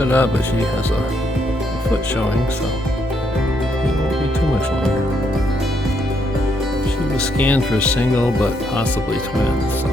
stood up, but she has a foot showing, so it won't be too much longer. She was scanned for a single, but possibly twins, so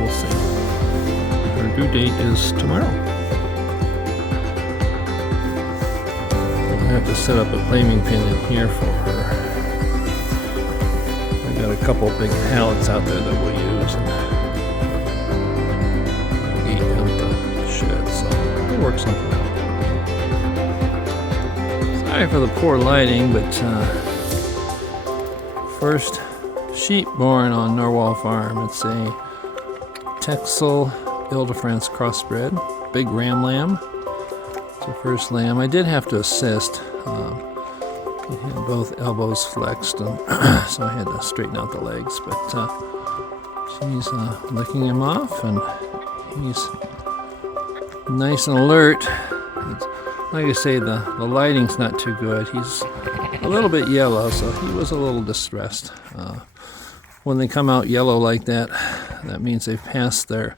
we'll see. Her due date is tomorrow. I have to set up a claiming pin in here for her. I've got a couple big pallets out there that we'll use and eat out the shed, so we'll work something out. Sorry for the poor lighting, but first sheep born on Norwal Farm. It's a Texel Ile de France crossbred, big ram lamb. It's her first lamb. I did have to assist. It had both elbows flexed, and so I had to straighten out the legs. But she's licking him off, and he's nice and alert. Like I say, the lighting's not too good. He's a little bit yellow, so he was a little distressed. When they come out yellow like that, that means they've passed their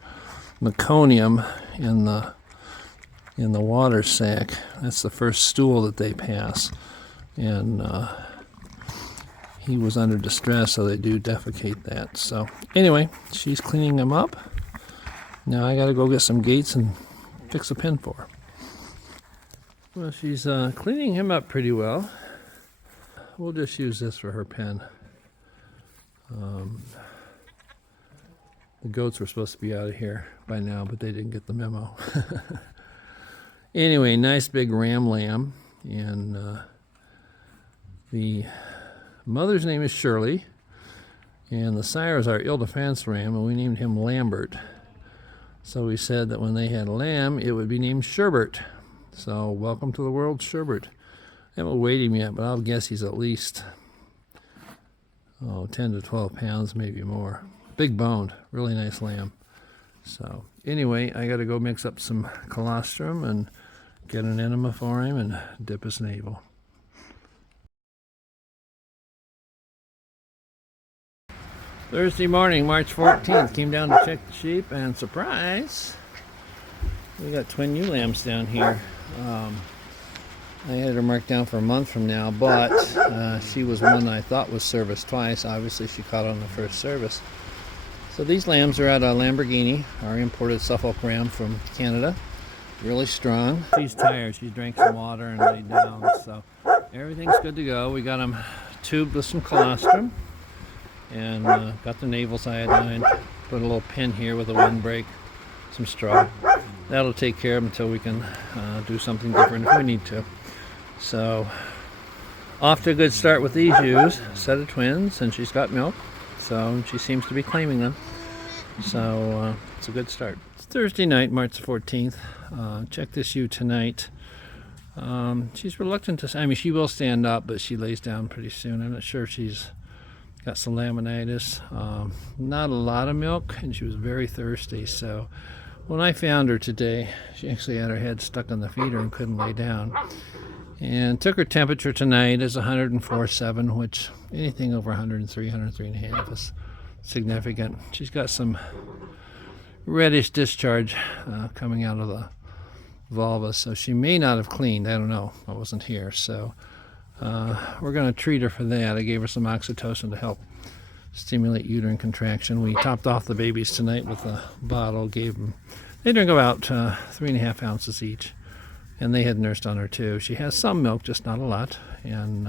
meconium in the water sac. That's the first stool that they pass, and he was under distress, so they do defecate that. So anyway, she's cleaning him up. Now I gotta go get some gates and fix a pen for her. Well, she's cleaning him up pretty well. We'll just use this for her pen. The goats were supposed to be out of here by now, but they didn't get the memo. Anyway, nice big ram lamb, and the mother's name is Shirley, and the sire is our Ile de France ram, and we named him Lambert. So we said that when they had a lamb, it would be named Sherbert. So welcome to the world, Sherbert. I haven't weighed him yet, but I'll guess he's at least 10 to 12 pounds, maybe more. Big boned, really nice lamb. So anyway, I got to go mix up some colostrum and get an enema for him and dip his navel. Thursday morning, March 14th, came down to check the sheep, and surprise, we got twin ewe lambs down here. I had her marked down for a month from now, but she was one I thought was serviced twice. Obviously, she caught on the first service. So these lambs are out of Lamborghini, our imported Suffolk ram from Canada. Really strong. She's tired. She drank some water and laid down, so everything's good to go. We got them tubed with some colostrum, and got the navels iodine. Put a little pin here with a windbreak, some straw. That'll take care of them until we can do something different if we need to. So off to a good start with these ewes. Set of twins, and she's got milk, so she seems to be claiming them. So it's a good start. It's Thursday night, March 14th. Check this ewe tonight. She's reluctant to, I mean, she will stand up, but she lays down pretty soon. I'm not sure if she's got some laminitis. Not a lot of milk, and she was very thirsty. So when I found her today, she actually had her head stuck on the feeder and couldn't lay down. And took her temperature tonight is 104.7, which anything over 103, 103.5 is significant. She's got some reddish discharge coming out of the vulva, so she may not have cleaned. I don't know. I wasn't here, so we're going to treat her for that. I gave her some oxytocin to help stimulate uterine contraction. We topped off the babies tonight with a bottle. Gave them. They drink about 3.5 ounces each. And they had nursed on her too. She has some milk, just not a lot. And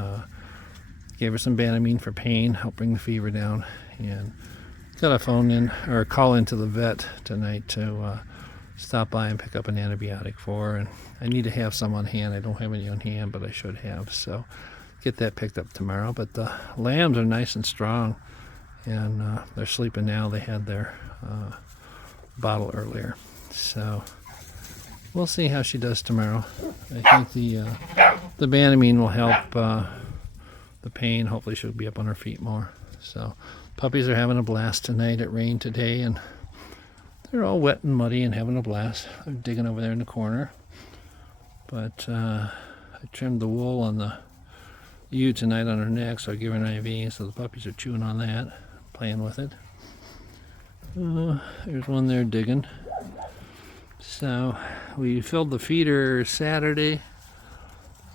gave her some Banamine for pain, help bring the fever down. And got a phone in, or a call into the vet tonight to stop by and pick up an antibiotic for her. And I need to have some on hand. I don't have any on hand, but I should have. So get that picked up tomorrow. But the lambs are nice and strong, and they're sleeping now. They had their bottle earlier. So we'll see how she does tomorrow. I think the Banamine will help the pain. Hopefully she'll be up on her feet more. So puppies are having a blast tonight. It rained today, and they're all wet and muddy and having a blast. They're digging over there in the corner. But I trimmed the wool on the ewe tonight on her neck, so I give her an IV, so the puppies are chewing on that, playing with it. There's one there digging. So we filled the feeder Saturday,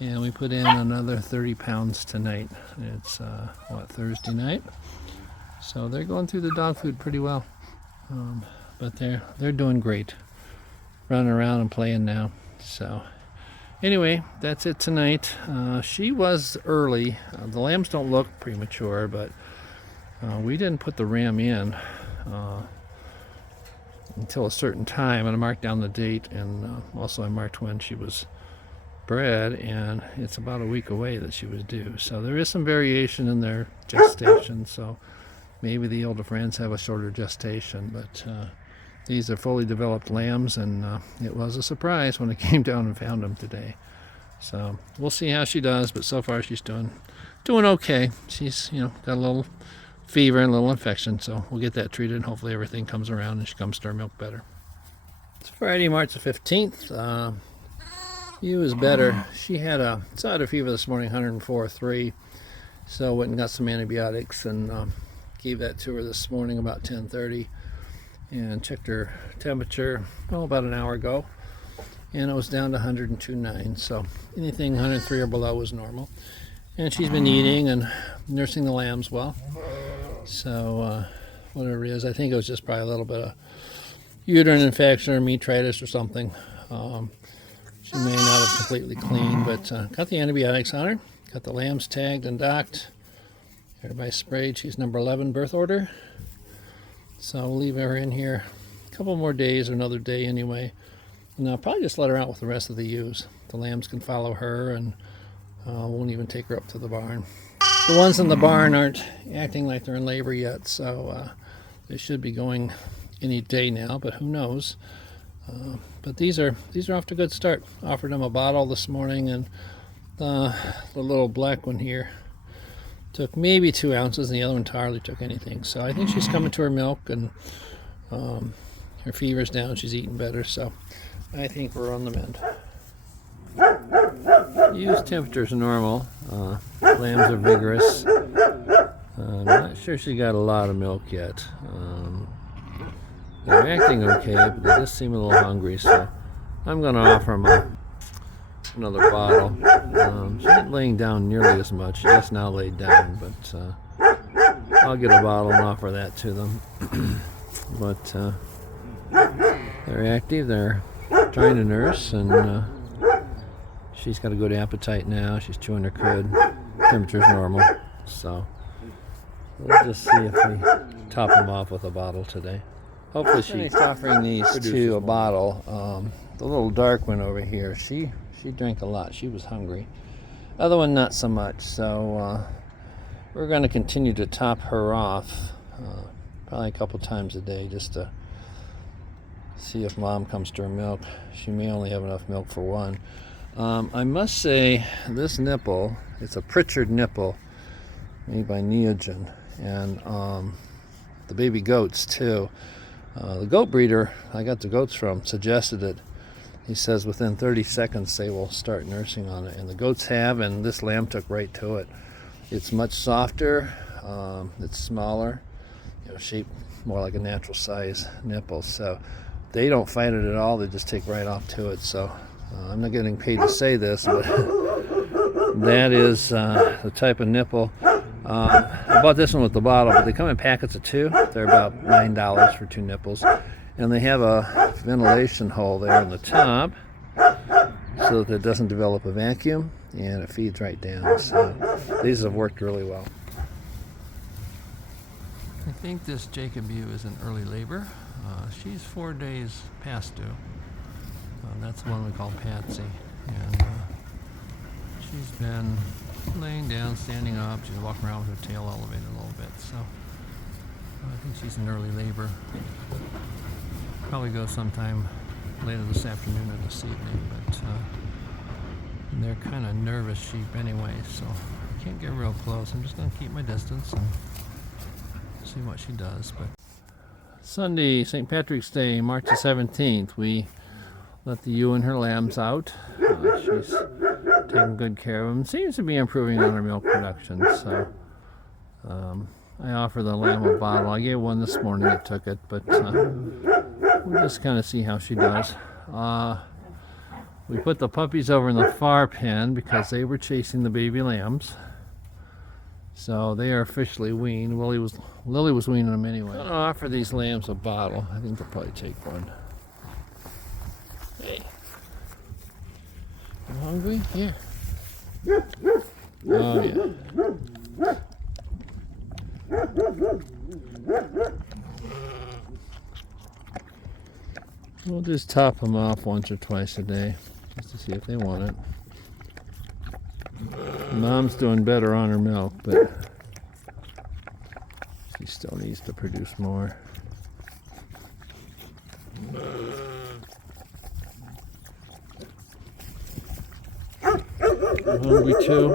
and we put in another 30 pounds tonight. It's Thursday night, so they're going through the dog food pretty well. But they're doing great, running around and playing now. So anyway, that's it tonight. She was early. The lambs don't look premature, but we didn't put the ram in until a certain time, and I marked down the date, and also I marked when she was bred, and it's about a week away that she was due. So there is some variation in their gestation, so maybe the Ile de France have a shorter gestation, but these are fully developed lambs, and it was a surprise when I came down and found them today. So we'll see how she does, but so far she's doing okay. She's got a little fever and a little infection, so we'll get that treated, and hopefully everything comes around and she comes to our milk better. It's Friday, March the 15th. Ewe is better. She had a cider fever this morning, 104.3, so went and got some antibiotics and gave that to her this morning about 10:30, and checked her temperature about an hour ago, and it was down to 102.9, so anything 103 or below is normal. And she's been eating and nursing the lambs well, so whatever it is, I think it was just probably a little bit of uterine infection or metritis or something. She may not have completely cleaned, but got the antibiotics on her, got the lambs tagged and docked, everybody sprayed. She's number 11 birth order, so we'll leave her in here a couple more days, or another day anyway, and I'll probably just let her out with the rest of the ewes. The lambs can follow her, and won't even take her up to the barn. The ones in the barn aren't acting like they're in labor yet, so they should be going any day now, but who knows. But these are off to a good start. Offered them a bottle this morning, and the little black one here took maybe 2 ounces, and the other one hardly took anything. So I think she's coming to her milk, and her fever's down. She's eating better, so I think we're on the mend. Ewe's temperature's normal. Lambs are vigorous. I'm not sure she got a lot of milk yet. They're acting okay, but they just seem a little hungry, so I'm going to offer them another bottle. She ain't laying down nearly as much. She just now laid down, but I'll get a bottle and offer that to them. But they're active. They're trying to nurse, and she's got a good appetite now. She's chewing her cud. Temperature's normal, so we'll just see if we top them off with a bottle today. Hopefully she's offering these to a bottle. The little dark one over here, she drank a lot. She was hungry. Other one not so much. So we're going to continue to top her off probably a couple times a day, just to see if Mom comes to her milk. She may only have enough milk for one. I must say, this nipple, it's a Pritchard nipple made by Neogen, and the baby goats too. The goat breeder I got the goats from suggested it. He says within 30 seconds they will start nursing on it, and the goats have, and this lamb took right to it. It's much softer, it's smaller, shaped more like a natural size nipple, so they don't fight it at all. They just take right off to it. So I'm not getting paid to say this, but that is the type of nipple. I bought this one with the bottle, but they come in packets of 2. They're about $9 for 2 nipples, and they have a ventilation hole there on the top so that it doesn't develop a vacuum, and it feeds right down. So these have worked really well. I think this Jacob ewe is in early labor. She's 4 days past due. That's the one we call Patsy, and she's been laying down, standing up. She's walking around with her tail elevated a little bit, so I think she's in early labor. Probably go sometime later this afternoon or this evening, but they're kind of nervous sheep anyway, so I can't get real close. I'm just going to keep my distance and see what she does. But Sunday, St. Patrick's Day, March the 17th, we let the ewe and her lambs out. She's taking good care of them. Seems to be improving on her milk production. So I offer the lamb a bottle. I gave one this morning. It took it, but we'll just kind of see how she does. We put the puppies over in the far pen because they were chasing the baby lambs. So they are officially weaned. Lily was weaning them anyway. I'm going to offer these lambs a bottle. I think they'll probably take one. Hey. You hungry? Here. Oh, yeah. We'll just top them off once or twice a day just to see if they want it. Mom's doing better on her milk, but she still needs to produce more. You hungry too?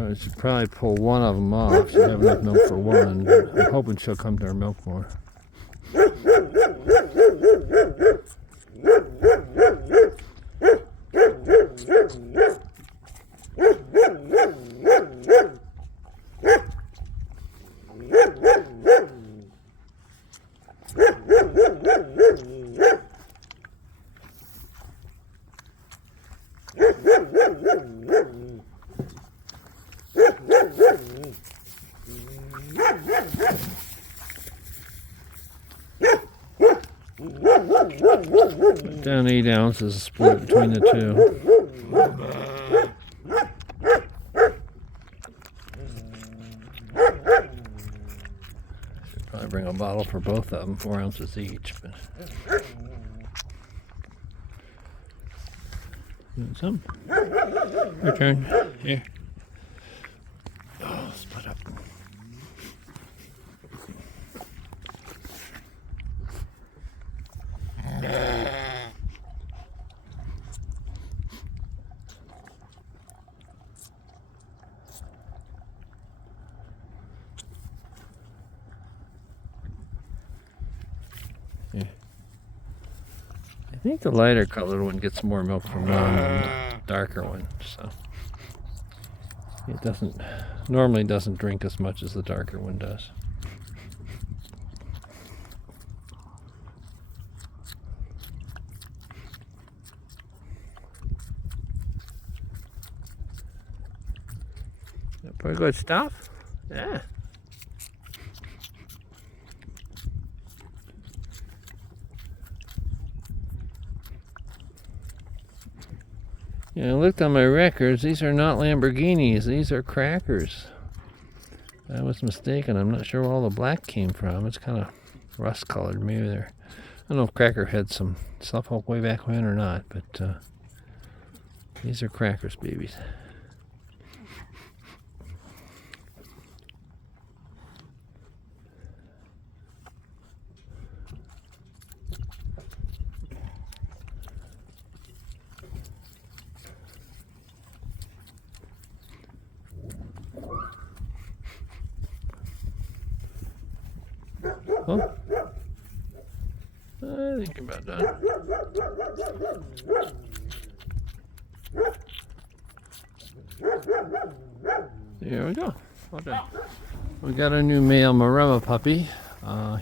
I should probably pull one of them off. She have enough milk for one. I'm hoping she'll come to her milk more. Down 8 ounces split between the two. Should probably bring a bottle for both of them, 4 ounces each. But you want some? Your turn. Here. Oh, split up. Yeah. I think the lighter colored one gets more milk from Mom than the darker one, so it normally doesn't drink as much as the darker one does. Pretty good stuff. Yeah. Yeah, I looked on my records. These are not Lamborghinis. These are crackers. I was mistaken. I'm not sure where all the black came from. It's kind of rust colored. Maybe they're... I don't know if Cracker had some Suffolk way back when or not, but these are crackers, babies. Oh, I think about that. There we go. Well done. We got our new male Maremma puppy.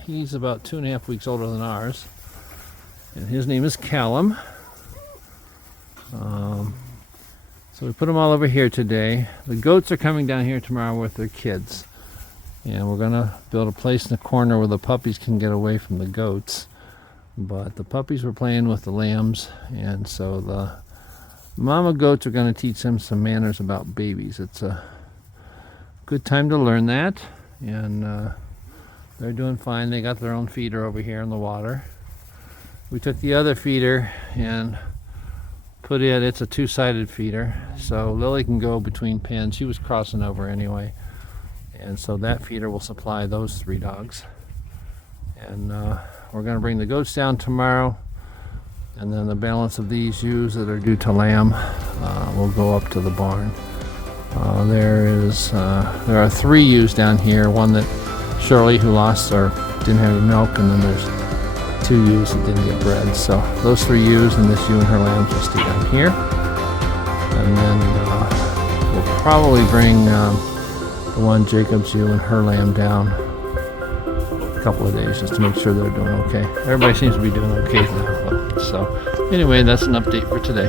He's about 2.5 weeks older than ours, and his name is Callum. So we put them all over here today. The goats are coming down here tomorrow with their kids. And we're going to build a place in the corner where the puppies can get away from the goats. But the puppies were playing with the lambs, and so the mama goats are going to teach them some manners about babies. It's a good time to learn that, and they're doing fine. They got their own feeder over here in the water. We took the other feeder and put it's a two-sided feeder, so Lily can go between pens. She was crossing over anyway. And so that feeder will supply those 3 dogs. And we're going to bring the goats down tomorrow. And then the balance of these ewes that are due to lamb will go up to the barn. There are 3 ewes down here. One that Shirley, who lost her didn't have any milk, and then there's 2 ewes that didn't get bred. So those 3 ewes and this ewe and her lambs will stay down here. And then we'll probably bring the one Jacob's ewe and her lamb down a couple of days just to make sure they're doing okay. Everybody seems to be doing okay now. So anyway, that's an update for today.